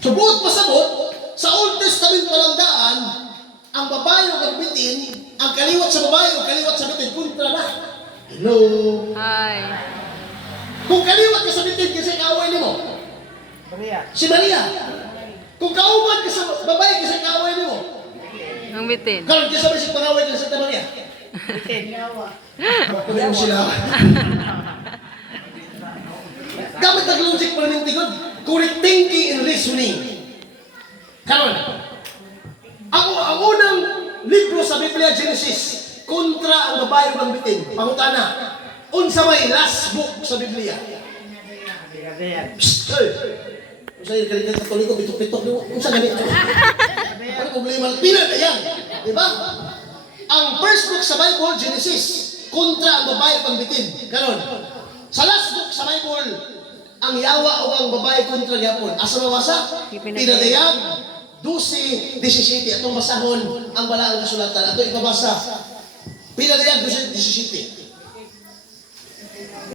So buot pasabot, sa Old Testament palandaan, ang babae o bitin, ang kaliwat sa babae o kaliwat sa bitin, kontra na. Hello? Hi. Kung kaliwat ka sa bitin, kasi kaaway mo. Si Maria. Kung kauban ka sa babae, kasi kaaway mo. Ang bitin. Karon kasi sabay si pangaway ka sa Santa Maria. Kunin mo sila. Gamit ang logic pa rin tingod. Correct thinking and reasoning. Karon, ang unang libro sa Biblia, Genesis, kontra ang babae ng bitin. Pangutana, unsa may last book sa Biblia? Psst! Hey! Unsa yung kalitan sa tuloy ko, pitok-pitok nyo. Unsa ganit? Ano problema? Pila na yan. Diba? Ang first book sa Bible, Genesis, kontra ang babae pang bitin. Karon, sa last book sa Bible, ang yawa o ang babae kontra yapon. Asa mawasa? Pinadayag, 12:17. Atong basahon ang balaang kasulatan. Ato ibabasa. Pinadayag 12:17.